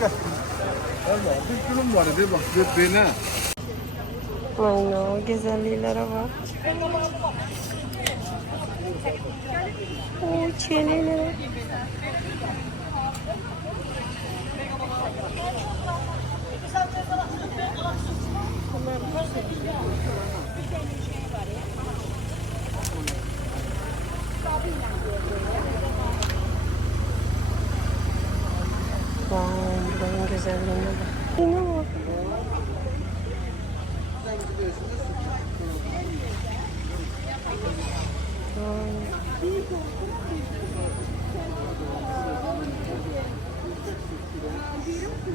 Valla bir günüm var idi bak bebeğine. Aynen o güzelliklere bak. O çiğneylere. Wow, buranın güzelliğine bak. Yine bak.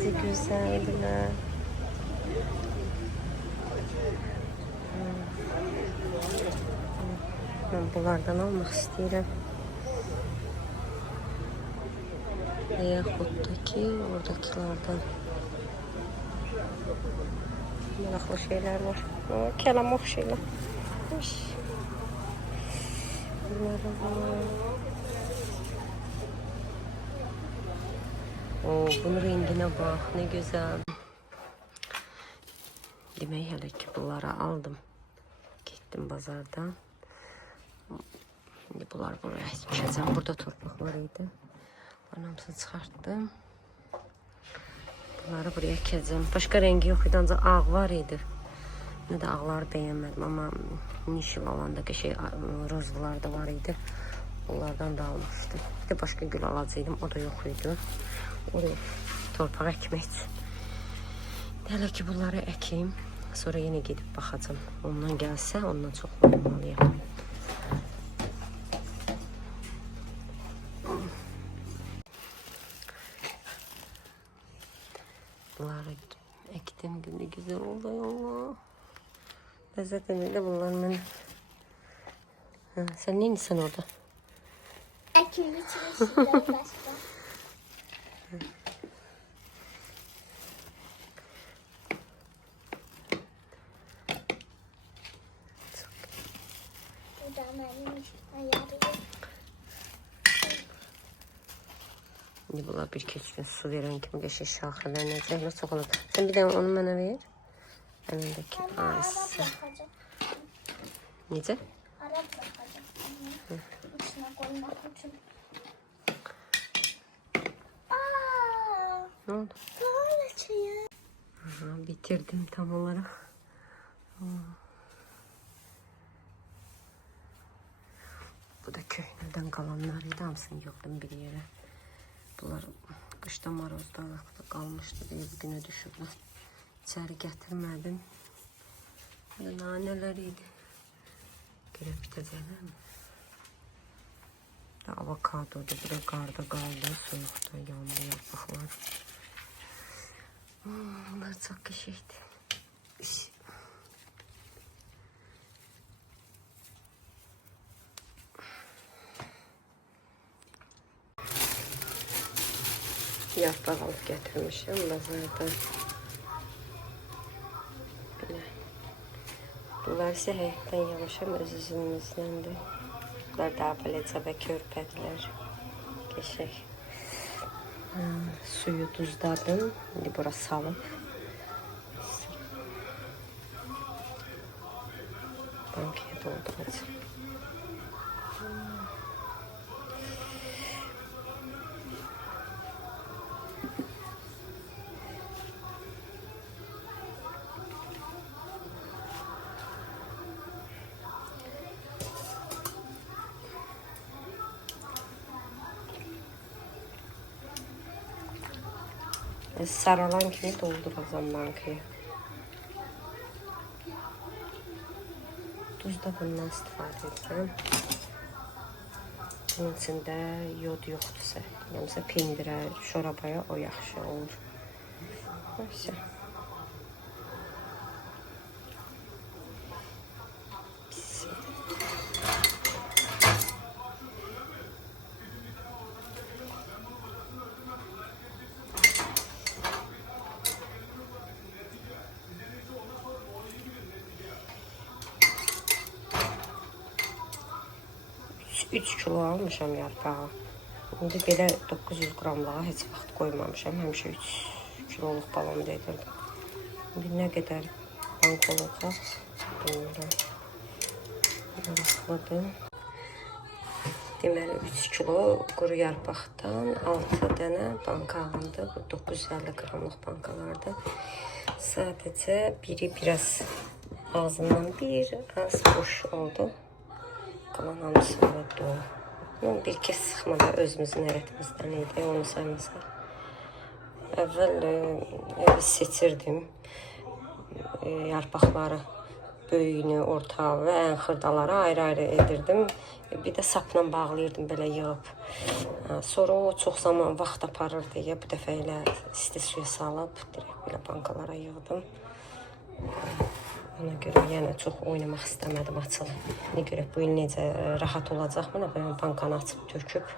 Ne güzeldiler. Ben bunlardan almak istedim. Yaxuddaki oradakilardan. Maraqlı şeyler var. O, kelam oxşayla. Oo, bunun rengine bak, ne güzel. Demək hələ ki bunları aldım. Gittim bazardan. Şimdi bunlar buraya düşeceğim. Burada torpaq var idi. Bunların hamısını çıxartdım. Bunları buraya əkəcəm. Başqa rengi yox idi, ancaq ağ var idi. Ne de ağları beğenmedim ama nişil alanda şey rozlar da var idi. Onlardan da almıştım. Bir de başka gül alacaqdım, o da yok idi. Oraya torpaq əkmək üçün. Hələ ki bunları əkeyim. Sonra yine gidip baxacağım. Ondan gəlsə, ondan çox almalıyam. Bunları ektim, ne güzel oldu Allah. Zaten öyle bunların ben... sen neyin sen orada? Ekimi çalışıyorlar başka. Şimdi bunlar bir keçkin su veren kimi geçir şahılarına. Zəhlə çox olur. Sen bir de onu mənə ver. Önündeki ağrısı. Necə? Ara bırakacağım. İçine koymak için. Ne oldu? Böyle çayı. Aha, bitirdim tam olarak. Bu da köhneden kalanlarıydı. Hamısını yığdım bir yere. Bunlar kışta marozda kalmıştı diye bugüne düşürdüm. İçeri getirmedim. Böyle naneleriydi. Görüp bitecekler mi? Avokadodu. Bu da karda kaldı. Soğukta yandı yapraklar. Bunlar çok kişiydi. Yaprak alıp getirmişim bazardan. Böyle. Bunlar ise həyətdən yığmışam öz üzümümüzdən. Bunlar daha böyle cəbə körpədilər. Geçək. Suyu duzladım. Şimdi bura salıb. Bankaya dolduracağım. Saralan kimi dolduracağım bankaya. Tuz da bundan istifadə edirəm. Bunun içində yod yoxdursa, yəni pendirə, şorabaya o yaxşı olur. Neyse. Üç kilo almışam yarpağı. İndi belə 900 qramlığa heç vaxt qoymamışam. Həmişə 3 kiloluq balonda edirdim. İndi nə qədər bank olacaq bilmirəm. Maraqlıdır. Deməli 3 kilo quru yarpaqdan 6 dənə banka alındı. Bu 950 qramlıq bankalardı. Sadəcə biri biraz ağzından az boş oldu. Qalan hamısı dolu. Bir kez sıxmada özümüzün hərətimizdən idi, onu saymasaq. Əvvəl seçirdim yarpaqları, böyüyünü, orta və ən xırdaları ayrı-ayrı edirdim. Bir də sapla bağlayırdım belə yığıb. Sonra o çox zaman vaxt aparır deyə bu dəfə elə isti suya salıb direkt belə bankalara yığdım. Ona görə yəni çox oynamaq istəmədim açılım. Nə görə bu il necə rahat olacaq mənə bankanı açıb töküb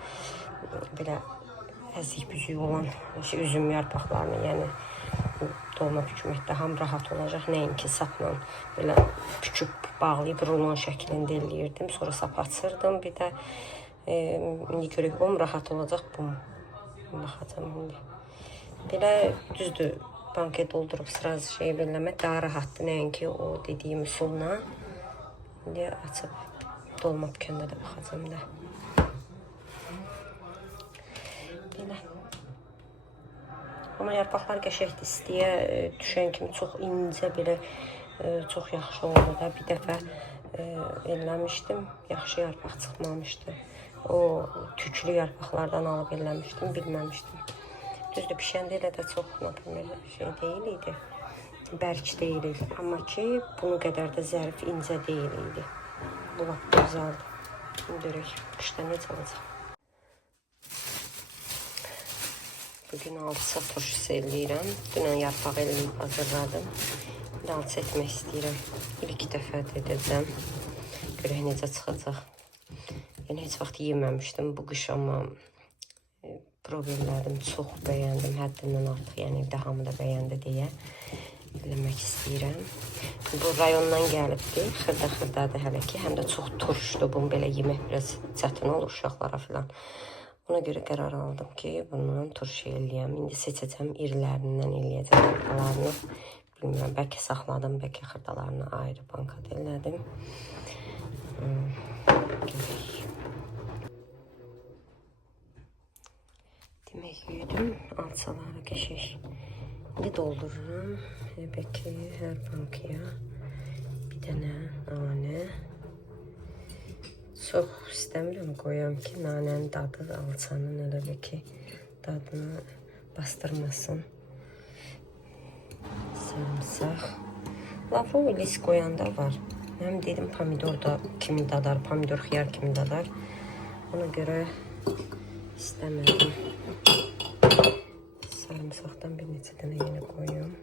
belə əzik-büzük olan üzüm yarpaqlarını, yəni dolma bükməkdə ham rahat olacaq. Nəinki sapla belə büküb bağlayıb rulon şəklində eləyirdim. Sonra sap açırdım. Bir də indi görək bu rahat olacaq bu. Baxacağım indi. Belə düzdür. Bankaya doldurup sırası şey belirlemek daha rahattı. Nəinki o dediyim üsulla. İndi açıb dolma dükkanda da baxacağım da. Belə. Amma yarpaqlar qəşəkdir. İstiyə düşən kimi çox incə belə çox yaxşı oldu da. Bir dəfə eləmişdim. Yaxşı yarpaq çıxmamışdı. O tüklü yarpaqlardan alıb eləmişdim. Bilməmişdim. Düzdür, pişəndə elə də çox şey deyil idi, bərk deyil idi. Amma ki, bunu qədər də zərif, incə deyil idi. Bu lap gözəldir. Görək, qışda necə olacaq. Bugün alça turşusu eləyirəm. Dünən yarpaq eləyib hazırladım. Bir alça etmək istəyirəm. İlk dəfə edəcəm. Görək necə çıxacaq. Yəni, heç vaxt yeməmişdim bu qış, amma problemlərim çox bəyəndim, həddindən artıq, yəni evdə hamı da bəyəndi deyə eləmək istəyirəm. Bu rayondan gəlibdir, xırda-xırdadır hələ ki, həm də çox turşdur, bunu belə yemək biraz çətin olur uşaqlara filan. Ona görə qərar aldım ki, bundan turşu eləyəm. İndi seçəcəm, irilərindən eləyəcəm bankalarını. Bilmirəm, bəlkə saxladım, bəlkə xırdalarını ayrı bankada elədim. Görək. Demək yedim, alçaları qəşək. İndi doldururum. Bəlkə hər bankaya bir dənə nanə. Çox istəmirəm qoyam ki, nanənin dadı alçanın elə bir ki, dadını bastırmasın. Sarımsaq. Lafı lis qoyanda var. Mən dedim pomidor da kimi dadar, pomidor xiyar kimi dadar. Ona görə istəmədim. Sarımsaqdan bir neçə dənə yenə qoyuyorum.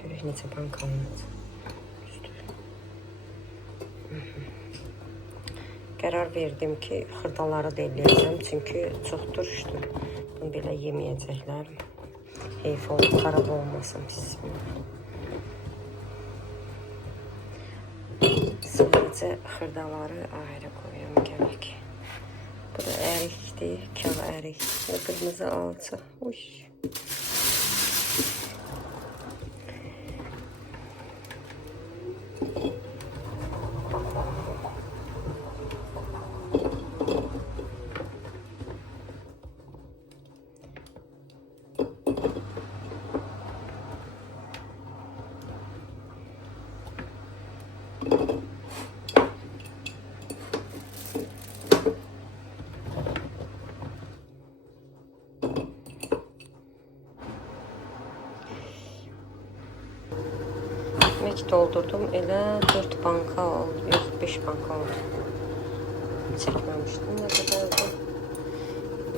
Görək necə banka olacaq. Qərar verdim ki, xırdaları da eləyəcəm. Çünki çox turşdur. Bunu belə yeməyəcəklər. Heyf olub, xarab olmasın pis. Sadəcə xırdaları ayrı qoyuyorum gərək. Bu da ərikdir, kağ ərik və qırmızı alça. Uy. Yemek doldurdum. Elə 4 banka oldu. Yox, 5 banka oldu. Çəkməmişdim. Ne kadardı?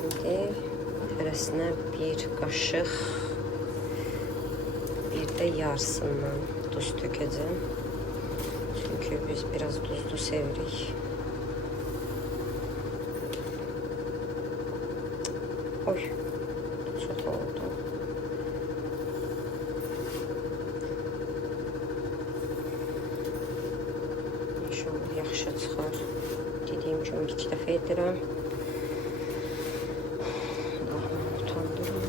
İndi hərəsinə bir qaşıq, bir də yarısından duz tökəcəm. Çünki biz biraz duzlu sevirik. Oy, çok oldu. İnşallah yaxşı çıxar. Dediyim kimi Bunu 2 dəfə edirəm. Allah'ım utandırım.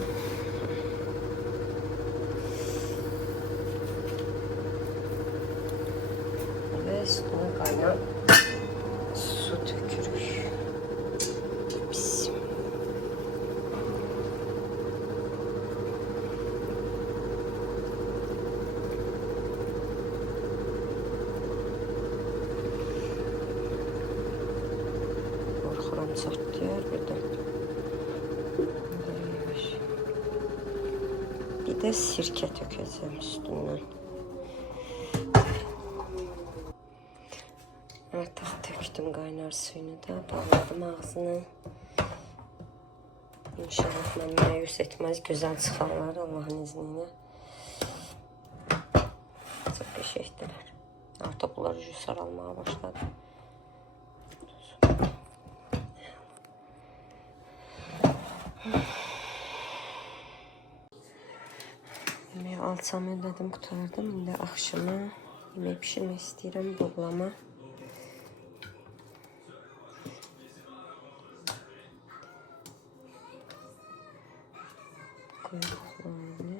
Ve üstüne kaynar su dökürük. Pis. Korkuram çatlayar birden. Bir de sirke dökeceğim üstünden. Artık döktüm kaynar suyunu da, bağladım ağzını. İnşallah beni məyus etmez, güzel çıxarlar Allah'ın izniyle. Çok qəşəngdilər. Artık bunlar saralmaya başladı. Yemeği alçamı ödedim, qutardım. İndi axşama yemək pişirmək istəyirəm, doğlama. Quyruqlarını.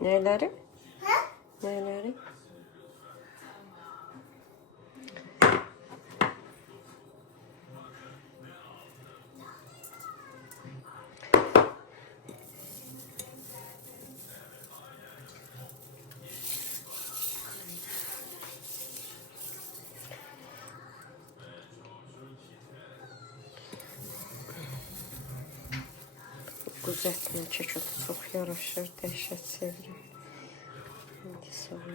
Neleri? Neleri? Quzu ətinə kəkot çox yaraşır, dəhşət sevirəm. İndi sonra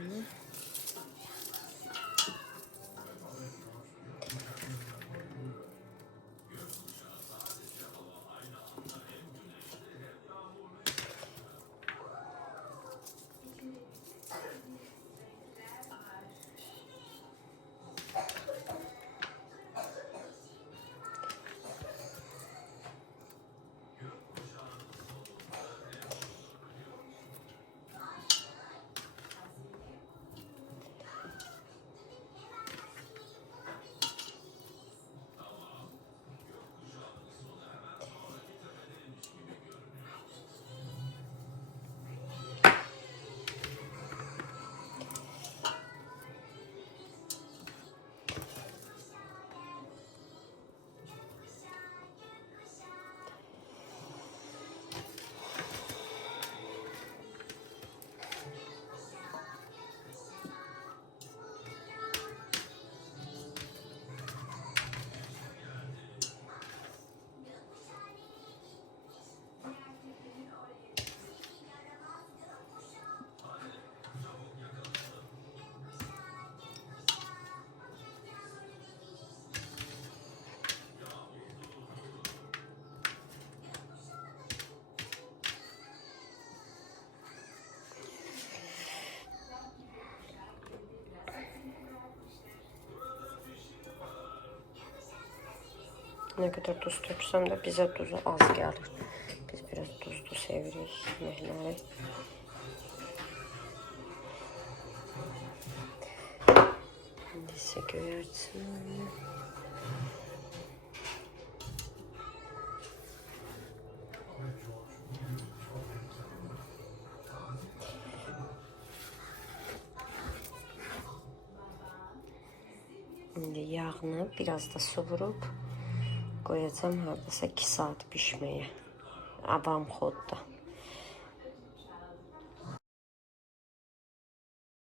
ne kadar tuz töksəm də bizə tuzu az gəlir. Biz biraz tuzlu sevirik yeməkləri. İndi isə göyərçin. İndi yağını biraz da su vurup koyacağım hardasa 2 saat pişmeye. Avam xodda.